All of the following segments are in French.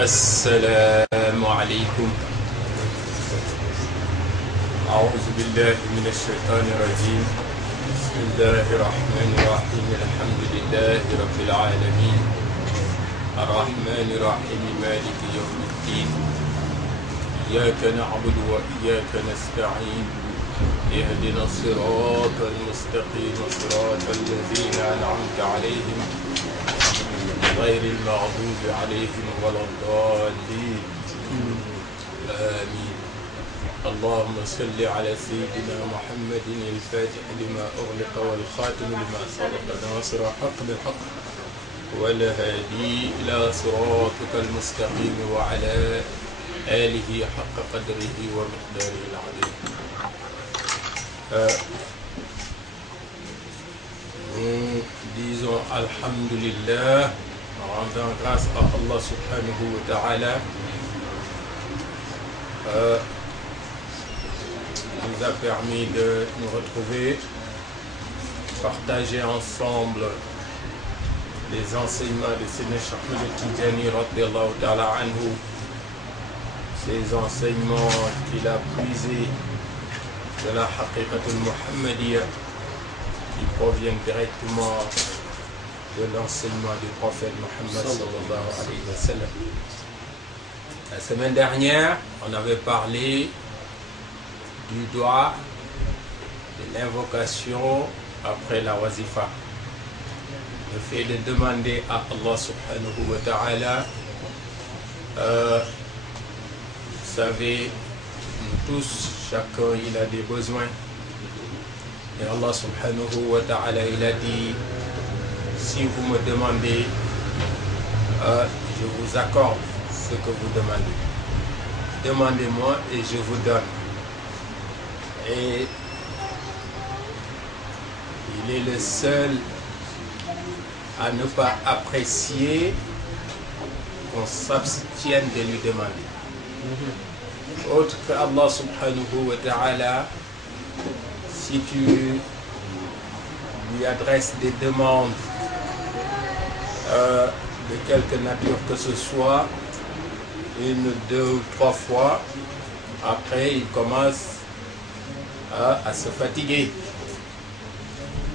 السلام عليكم. أعوذ بالله من الشيطان الرجيم. بسم الله الرحمن الرحيم. الحمد لله رب العالمين الرحمن الرحيم مالك يوم الدين. إياك نعبد وإياك نستعين. اهدنا الصراط المستقيم صراط الذين أنعمت عليهم غير المغضوب عليهم ولا الضالين. آمين. اللهم صل على سيدنا محمد الفاتح لما أغلق والخاتم لما سبق ناصر الحق بالحق والهادي إلى صراطك المستقيم وعلى آله حق قدره ومقداره العظيم. Nous disons Alhamdulillah, rendant grâce à Allah subhanahu wa ta'ala, nous a permis de nous retrouver, partager ensemble les enseignements de Sayyidina Cheikh Ahmed Tidjani radiyallahu ta'ala anhu, ces enseignements qu'il a puisés de la haqiqatul muhammadiyya qui proviennent directement de l'enseignement du prophète Muhammad sallallahu alayhi wa sallam. La semaine dernière, on avait parlé du dua, de l'invocation après la wazifa. Le fait de demander à Allah subhanahu wa ta'ala, vous savez, nous tous, chacun il a des besoins. Et Allah subhanahu wa ta'ala il a dit, si vous me demandez, je vous accorde ce que vous demandez. Demandez-moi et je vous donne. Et il est le seul à ne pas apprécier qu'on s'abstienne de lui demander. Autre que Allah subhanahu wa ta'ala, si tu lui adresses des demandes de quelque nature que ce soit, une, deux ou trois fois, après il commence à se fatiguer.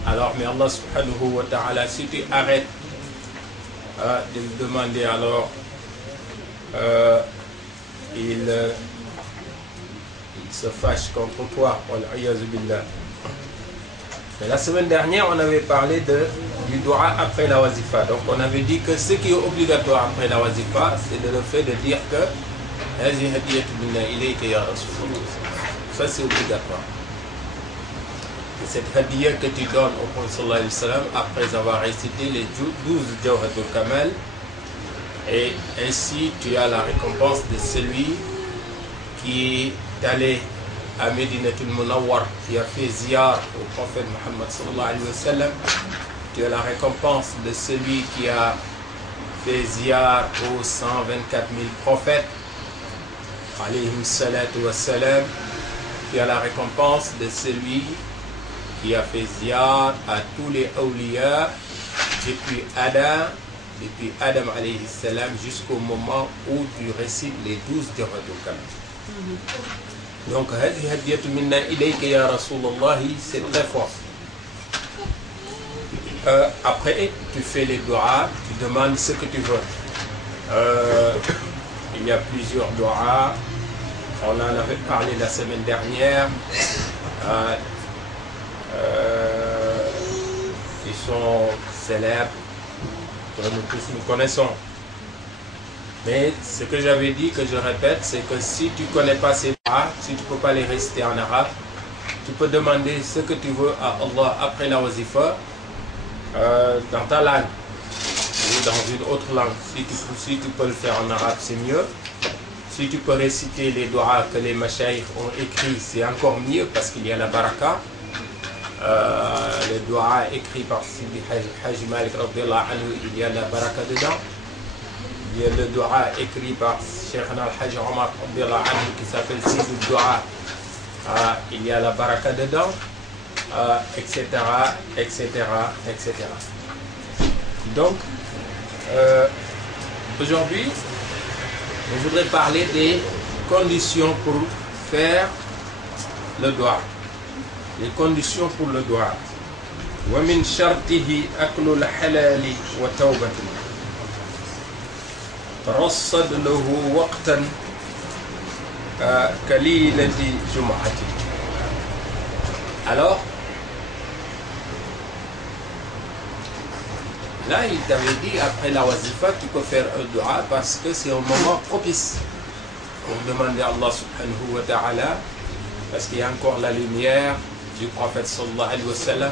Alors, mais Allah subhanahu wa ta'ala, si tu arrêtes de lui demander, alors il se fâche contre toi. Mais la semaine dernière, on avait parlé du dua après la wazifa. Donc on avait dit que ce qui est obligatoire après la wazifa, c'est le fait de dire que ça c'est obligatoire. Et cette hadiya que tu donnes au Prophète sallallahu alayhi wa sallam après avoir récité les 12 Jawharatul Kamal, et ainsi tu as la récompense de celui qui est allé à Medinatul Munawwar, qui a fait ziyar au prophète Muhammad sallallahu alayhi wa sallam. Tu as la récompense de celui qui a fait ziyar aux 124 000 prophètes alayhim salatu wa salam. Tu as la récompense de celui qui a fait ziyar à tous les awliya depuis Adam alayhi salam jusqu'au moment où tu récites les 12 Jawharatul Kamal. Donc, hadiyatu minna ilayka ya Rasulullah, c'est très fort. Après, tu fais les doigts, tu demandes ce que tu veux. Il y a plusieurs doigts. On en avait parlé la semaine dernière. Qui sont célèbres, que nous tous nous connaissons. Mais ce que j'avais dit, que je répète, c'est que si tu ne connais pas ces doigts, si tu ne peux pas les réciter en arabe, tu peux demander ce que tu veux à Allah après la wazifa dans ta langue ou dans une autre langue. Si tu peux le faire en arabe, c'est mieux. Si tu peux réciter les doigts que les mashayikh ont écrits, c'est encore mieux parce qu'il y a la baraka. Le doigt écrit par Sidi Hajj Malik radiyallahu anhu, il y a la baraka dedans. Il y a le doigt écrit par Cheikh Al-Hajj Omar radiyallahu anhu qui s'appelle Sidou Doua, il y a la baraka dedans, etc., etc., etc. Donc, Aujourd'hui, je voudrais parler des conditions pour faire le dua. Les conditions pour le dua. ومن شرطه أكل الحلال وتوبة رصد له وقتا كليلة جمعة. Alors, là, il t'avait dit, après la wazifa, tu peux faire un dua parce que c'est un moment propice pour demander à Allah subhanahu wa ta'ala, parce qu'il y a encore la lumière du prophète sallallahu alayhi wa sallam,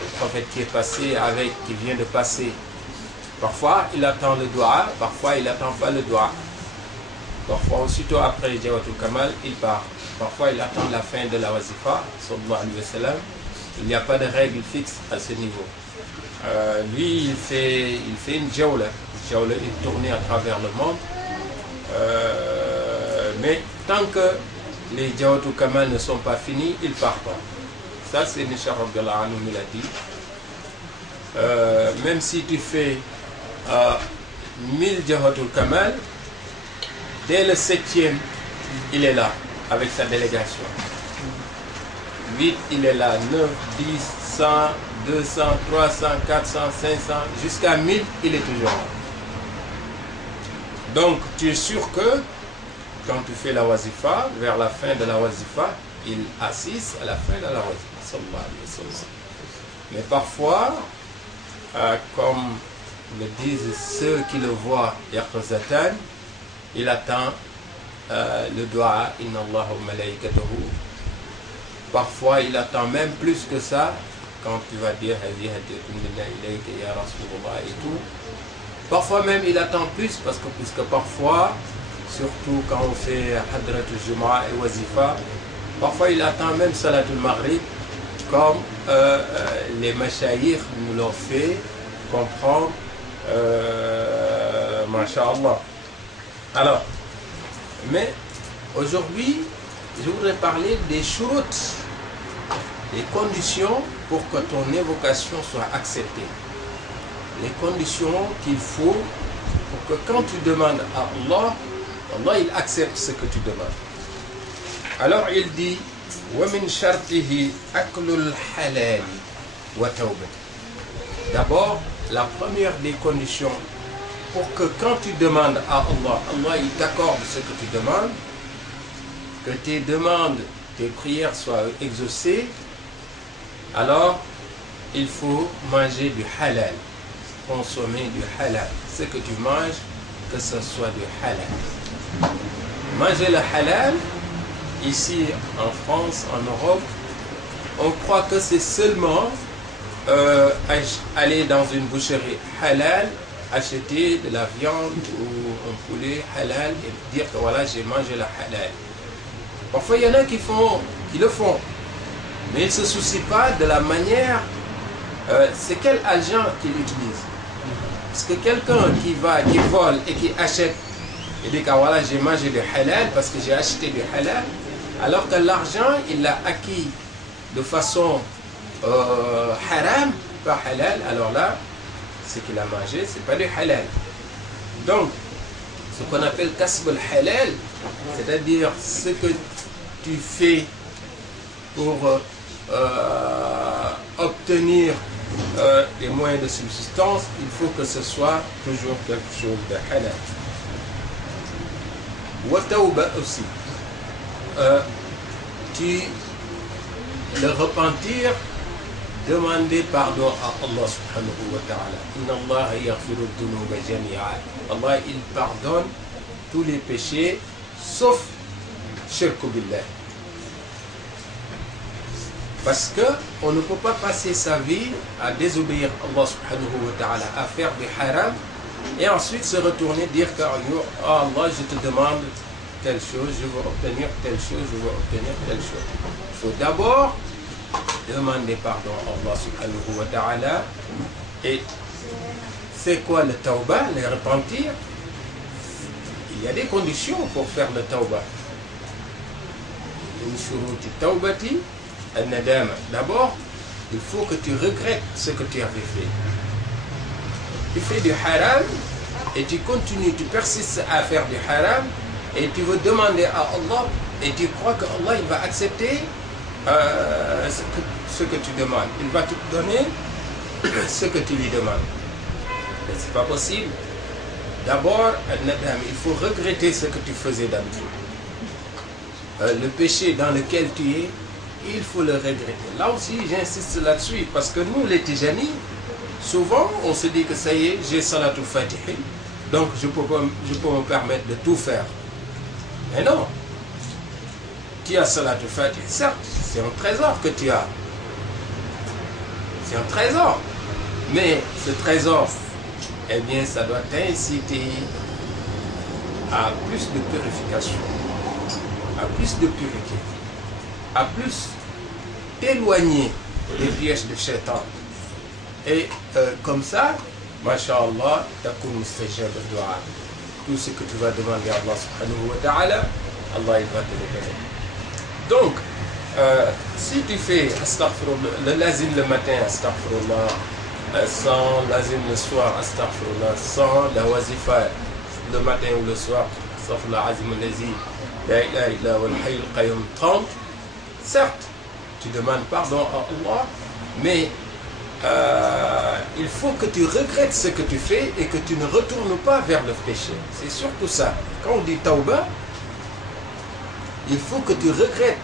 le prophète qui est passé avec, qui vient de passer. Parfois, il attend le dua, parfois, il n'attend pas le dua. Parfois, aussitôt après Jawatul Kamal, il part. Parfois, il attend la fin de la wazifa, sallallahu alayhi wa sallam. Il n'y a pas de règle fixe à ce niveau. Lui, il fait une jawla. Une jawla est tournée à travers le monde. Mais tant que les Jawatul Kamal ne sont pas finis, il part pas. Ça, c'est Nisha Rabbillah Anhu l'a dit. Même si tu fais 1000 Jawatul Kamal, dès le 7e, il est là, avec sa délégation. 8, il est là. 9, 10, 100, 200, 300, 400, 500, jusqu'à 1000, il est toujours là. Donc, tu es sûr que, quand tu fais la wazifa, vers la fin de la wazifa, il assiste à la fin de la wazifa. Mais parfois, comme le disent ceux qui le voient, yaqzatan, il attend le dua, inna Allah wa malaikatahu. Parfois, il attend même plus que ça, quand tu vas dire ya Rasulullah et tout. Parfois même, il attend plus, puisque parfois, surtout quand on fait Hadrat al-Jum'a et Wazifa, parfois il attend même Salatul Maghrib, comme les mashayikh nous l'ont fait comprendre, masha'Allah. Alors, mais aujourd'hui, je voudrais parler des shurut, les conditions pour que ton évocation soit acceptée. Les conditions qu'il faut pour que quand tu demandes à Allah, Allah il accepte ce que tu demandes. Alors il dit وَمِنْ شَرْطِهِ أَكْلُ الْحَلَالِ وَتَوْبَةِ. D'abord, la première des conditions pour que quand tu demandes à Allah, Allah il t'accorde ce que tu demandes, que tes demandes, tes prières soient exaucées, alors il faut manger du halal, consommer du halal. Ce que tu manges, que ce soit du halal. Manger le halal, ici en France, en Europe, on croit que c'est seulement aller dans une boucherie halal, acheter de la viande ou un poulet halal et dire que voilà, j'ai mangé le halal. Parfois, il y en a qui le font, mais ils ne se soucient pas de la manière, c'est quel agent qu'ils utilisent. Parce que quelqu'un qui vole et qui achète, il dit que voilà, j'ai mangé du halal parce que j'ai acheté du halal, alors que l'argent, il l'a acquis de façon haram, pas halal, alors là, ce qu'il a mangé, c'est pas du halal. Donc, ce qu'on appelle kasb al-halal, c'est-à-dire ce que tu fais pour obtenir les moyens de subsistance, il faut que ce soit toujours quelque chose de halal. Wa tawba aussi. Le repentir, demander pardon à Allah subhanahu wa ta'ala. Inna Allah yaghfiru dhunuba jami'a. Allah il pardonne tous les péchés sauf shirk billah. Parce qu'on ne peut pas passer sa vie à désobéir à Allah subhanahu wa ta'ala, à faire des haram et ensuite se retourner dire que oh Allah, je te demande telle chose, je veux obtenir telle chose, je veux obtenir telle chose. Il faut d'abord demander pardon à Allah subhanahu wa ta'ala. Et c'est quoi le tawbah, le repentir? Il y a des conditions pour faire le tawbah. Min shuruti tawbati al-nadama. D'abord, il faut que tu regrettes ce que tu avais fait. Tu fais du haram et tu continues, tu persistes à faire du haram, et tu veux demander à Allah, et tu crois que Allah il va accepter ce que tu demandes. Il va te donner ce que tu lui demandes. Mais c'est pas possible. D'abord, il faut regretter ce que tu faisais d'habitude. Le péché dans lequel tu es, il faut le regretter. Là aussi, j'insiste là-dessus, parce que nous, les Tijani, souvent, on se dit que ça y est, j'ai Salatul Fatihi, donc je peux me permettre de tout faire. Mais non. Tu as Salatul Fatihi, certes, c'est un trésor que tu as. C'est un trésor. Mais ce trésor, eh bien, ça doit t'inciter à plus de purification, à plus de pureté, à plus t'éloigner des pièges de Shaitan. Et comme ça, Masha'Allah, takun mustajab ad-du'a. Tout ce que tu vas demander à Allah subhanahu wa ta'ala, Allah il va te le donner. Donc, si tu fais astaghfirullah, le lazim le matin, astaghfirullah, sans lazim le soir, astaghfirullah, sans la wazifa le matin ou le soir, astaghfirullah azim al-lazi, la ilaha illa wal hayy al-qayyum 30, certes, tu demandes pardon à Allah, mais il faut que tu regrettes ce que tu fais et que tu ne retournes pas vers le péché. C'est surtout ça. Quand on dit tauba, il faut que tu regrettes.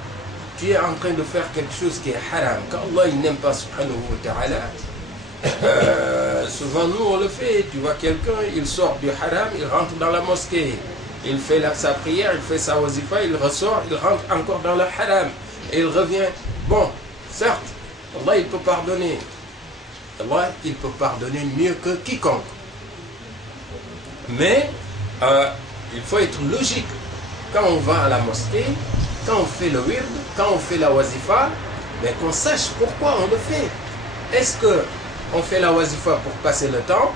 Tu es en train de faire quelque chose qui est haram. Quand Allah il n'aime pas subhanahu wa ta'ala, souvent nous on le fait. Tu vois quelqu'un, il sort du haram, il rentre dans la mosquée, il fait sa prière, il fait sa wazifa, il ressort, il rentre encore dans le haram et il revient. Bon, certes, Allah il peut pardonner. Allah il peut pardonner mieux que quiconque. Mais il faut être logique. Quand on va à la mosquée, quand on fait le wird, quand on fait la wazifa, mais qu'on sache pourquoi on le fait. Est-ce qu'on fait la wazifa pour passer le temps?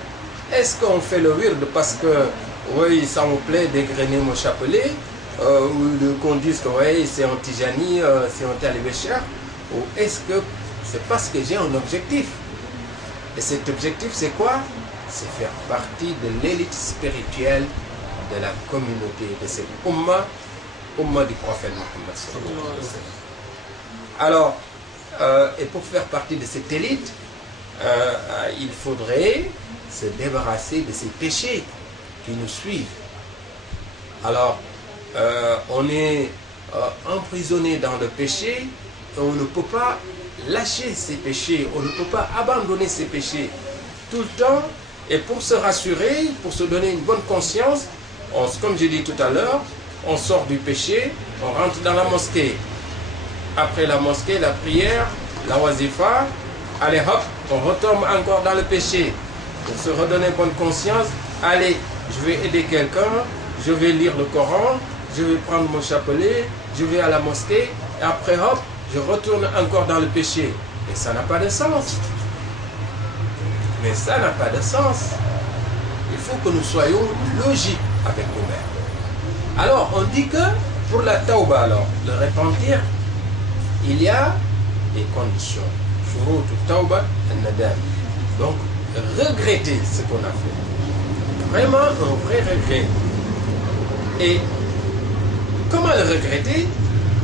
Est-ce qu'on fait le wird parce que, oui, ça me plaît dégrainer mon chapelet? Ou qu'on dise que, oui, c'est un tijani, c'est un talibé cher? Ou est-ce que c'est parce que j'ai un objectif? Et cet objectif, c'est quoi? C'est faire partie de l'élite spirituelle de la communauté de cette umma du prophète Mohammed sallallahu alayhi wa sallam. Alors, et pour faire partie de cette élite, il faudrait se débarrasser de ces péchés qui nous suivent. Alors, on est emprisonné dans le péché et on ne peut pas lâcher ces péchés, on ne peut pas abandonner ces péchés tout le temps. Et pour se rassurer, pour se donner une bonne conscience, comme j'ai dit tout à l'heure, on sort du péché, on rentre dans la mosquée. Après la mosquée, la prière, la wazifa, allez hop, on retombe encore dans le péché. Pour se redonner bonne conscience, allez, je vais aider quelqu'un, je vais lire le Coran, je vais prendre mon chapelet, je vais à la mosquée, et après hop, je retourne encore dans le péché. Et ça n'a pas de sens. Mais ça n'a pas de sens. Il faut que nous soyons logiques avec nous-mêmes. Alors, on dit que pour la tauba, alors, le repentir, il y a des conditions. Shurut tauba an-nadam. Donc, regretter ce qu'on a fait. Vraiment un vrai regret. Et comment le regretter?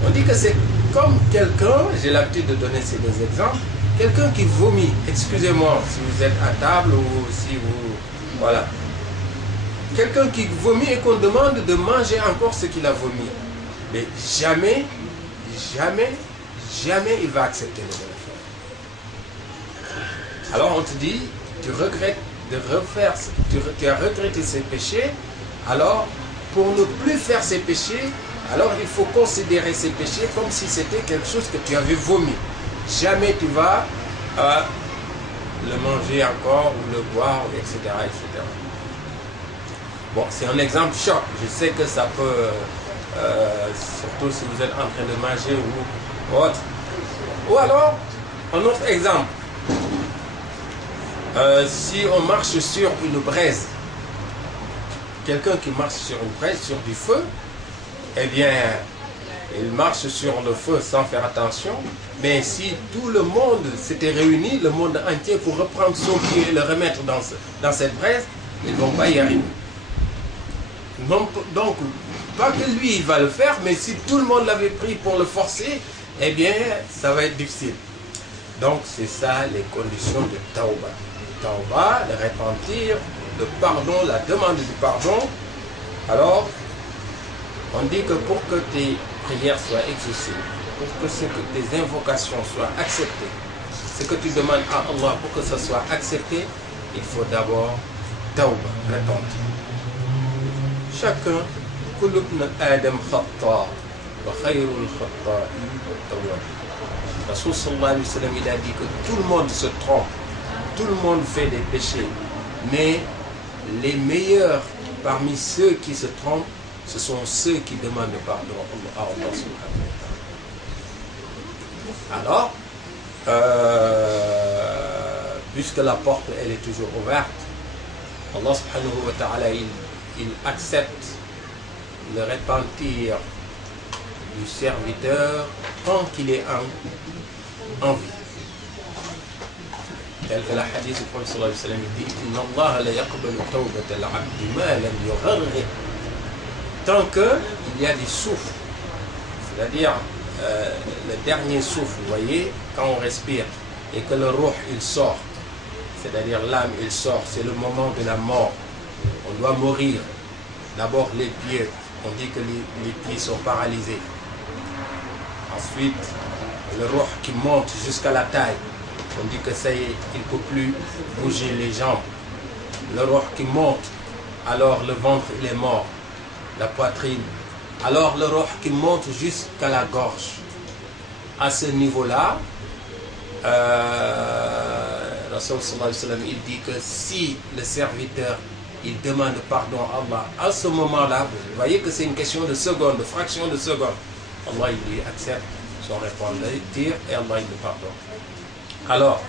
On dit que c'est comme quelqu'un, j'ai l'habitude de donner ces deux exemples, quelqu'un qui vomit, excusez-moi si vous êtes à table ou si vous... Voilà. Quelqu'un qui vomit et qu'on demande de manger encore ce qu'il a vomi. Mais jamais, jamais, jamais il va accepter le bonheur. Alors on te dit, tu regrettes de refaire, tu as regretté ces péchés, alors pour ne plus faire ces péchés, alors il faut considérer ces péchés comme si c'était quelque chose que tu avais vomi. Jamais tu vas le manger encore ou le boire, etc. etc. Bon, c'est un exemple choc. Je sais que ça peut, surtout si vous êtes en train de manger ou autre. Ou alors, un autre exemple. Si on marche sur une braise, quelqu'un qui marche sur une braise, sur du feu, eh bien, il marche sur le feu sans faire attention. Mais si tout le monde s'était réuni, le monde entier, pour reprendre son pied et le remettre dans cette braise, ils ne vont pas y arriver. Donc, pas que lui, il va le faire, mais si tout le monde l'avait pris pour le forcer, eh bien, ça va être difficile. Donc, c'est ça les conditions de Tauba. Tauba, le repentir, le pardon, la demande du pardon. Alors, on dit que pour que tes prières soient exaucées, pour que tes invocations soient acceptées, ce que tu demandes à Allah pour que ça soit accepté, il faut d'abord Tauba, repentir. Chacun, كل ابن آدم خطاء وخير الخطائين التوابون. Rasoul sallallahu alayhi wa sallam, il a dit que tout le monde se trompe, tout le monde fait des péchés, mais les meilleurs parmi ceux qui se trompent, ce sont ceux qui demandent pardon à Allah subhanahu wa ta'ala. Alors, puisque la porte elle est toujours ouverte, Allah subhanahu wa ta'ala il accepte le repentir du serviteur tant qu'il est en vie. Tel que le hadith du prophète sallallahu alayhi wa sallam dit Inna Allah la yaqbalu tawbata al-abdi ma lam yughargir. Tant qu'il y a des souffles, c'est-à-dire le dernier souffle, vous voyez, quand on respire et que le ruh il sort, c'est-à-dire l'âme il sort, c'est le moment de la mort. On doit mourir. D'abord les pieds, on dit que les pieds sont paralysés. Ensuite, le ruh qui monte jusqu'à la taille, on dit que ça y est, il ne peut plus bouger les jambes. Le ruh qui monte, alors le ventre il est mort, la poitrine. Alors le ruh qui monte jusqu'à la gorge. À ce niveau-là, Rasoul sallallahu alayhi wa sallam, il dit que si le serviteur il demande pardon à Allah, à ce moment-là, vous voyez que c'est une question de seconde, de fraction de seconde. Allah il lui accepte son répondre et Allah il le pardonne. Alors,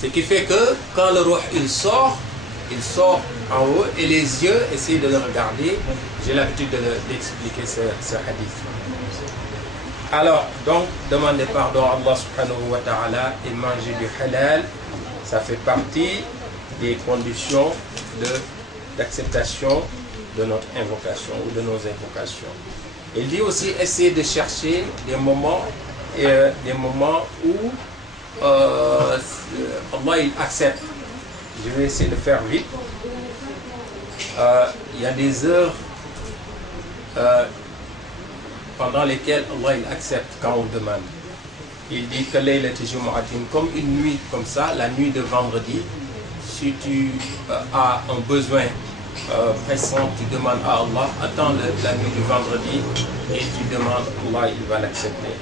ce qui fait que quand le ruh il sort en haut et les yeux essayent de le regarder. J'ai l'habitude d'expliquer ce hadith. Alors, donc, demander pardon à Allah subhanahu wa ta'ala et manger du halal, ça fait partie des conditions d'acceptation de notre invocation ou de nos invocations. Il dit aussi essayer de chercher des moments où Allah il accepte. Je vais essayer de faire vite. Il y a des heures pendant lesquelles Allah il accepte quand on demande. Il dit que Laylat Jumu'atin, comme une nuit comme ça, la nuit de vendredi, si tu as un besoin pressant, tu demandes à Allah, attends la nuit du vendredi et tu demandes, Allah il va l'accepter.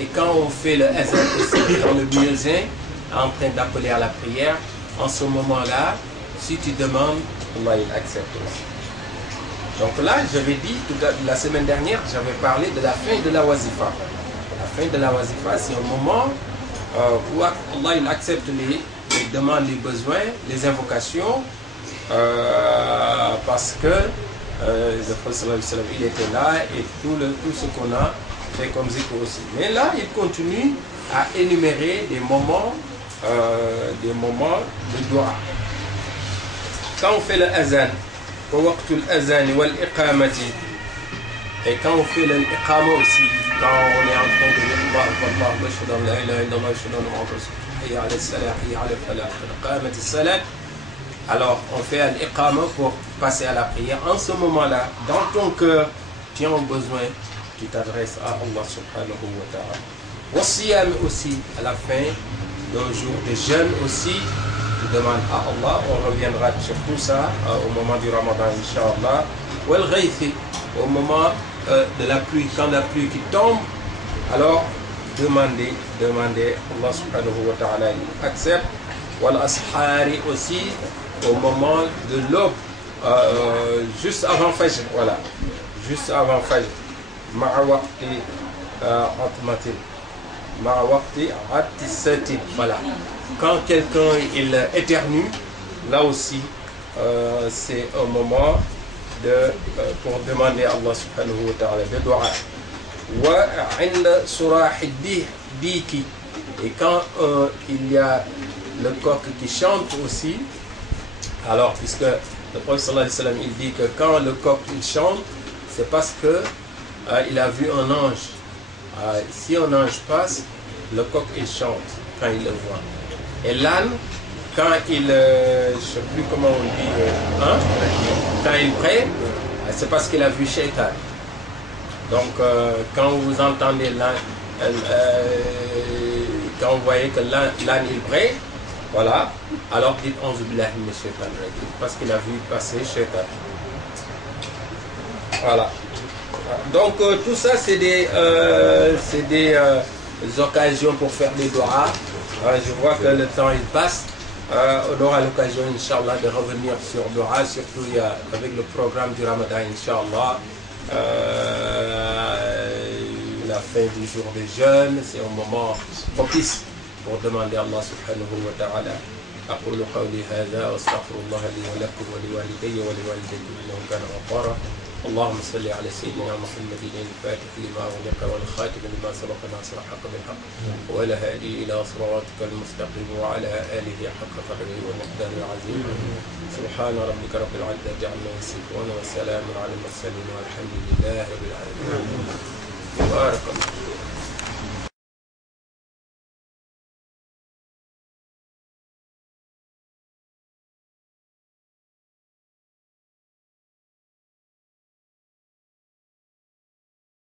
Et quand on fait le azan aussi dans le muezzin, en train d'appeler à la prière, en ce moment-là, si tu demandes, Allah il accepte. Donc là, j'avais dit, la semaine dernière, j'avais parlé de la fin de la wazifa. La fin de la wazifa, c'est un moment où Allah il accepte les demandes, les besoins, les invocations, parce que le prophète il était là et tout ce qu'on a fait comme zikr aussi. Mais là, il continue à énumérer des moments de dua. Quand on fait le azan, et quand on fait l'iqama aussi, quand on est en train de dire alors on fait l'iqama pour passer à la prière. En ce moment-là, dans ton cœur, tu as un besoin, tu t'adresses à Allah subhanahu wa ta'ala. Wasiyam aussi, à la fin d'un jour de jeûne aussi, tu demandes à Allah, on reviendra sur tout ça au moment du Ramadan, Inch'Allah. Wal ghaythi, au moment de la pluie, quand la pluie qui tombe, alors demandez, Allah subhanahu wa ta'ala accepte. Wal ashari aussi, au moment de l'aube, juste avant Fajr, voilà, juste avant Fajr. Ma'a waqti atmatin. Voilà. Quand quelqu'un il éternue, là aussi c'est un moment pour demander à Allah subhanahu wa ta'ala de dua. Wa 'inda surah diki, et quand il y a le coq qui chante aussi, Alors, puisque le prophète sallallahu alayhi wa sallam, il dit que quand le coq il chante, c'est parce que il a vu un ange. Si un ange passe, le coq il chante quand il le voit. Et l'âne, quand il, je ne sais plus comment on dit, quand il prie, c'est parce qu'il a vu Shaitan. Donc, quand vous entendez l'âne, quand vous voyez que l'âne il prie, voilà, alors dites Auzu billahi minash shaitanir rajim, parce qu'il a vu passer Shaitan. Voilà. Donc, tout ça, c'est des occasions pour faire des doigts. Je vois que le temps il passe. On aura l'occasion, Inch'Allah, de revenir sur Dua, surtout avec le programme du Ramadan, Inch'Allah. La fin du jour des jeûnes, c'est un moment propice pour demander à Allah subhanahu wa ta'ala. أقول قولي هذا وأستغفر الله لي ولكم ولوالدي ولوالديكم إنه كان غفارا. اللهم صل على سيدنا محمد الفاتح لما أغلق والخاتم لما سبق ناصر الحق بالحق والهادي إلى صراطك المستقيم وعلى آله حق قدره ومقداره العظيم. سبحان ربك رب العزة عما يصفون وسلام على المرسلين والحمد لله رب العالمين. بارك الله.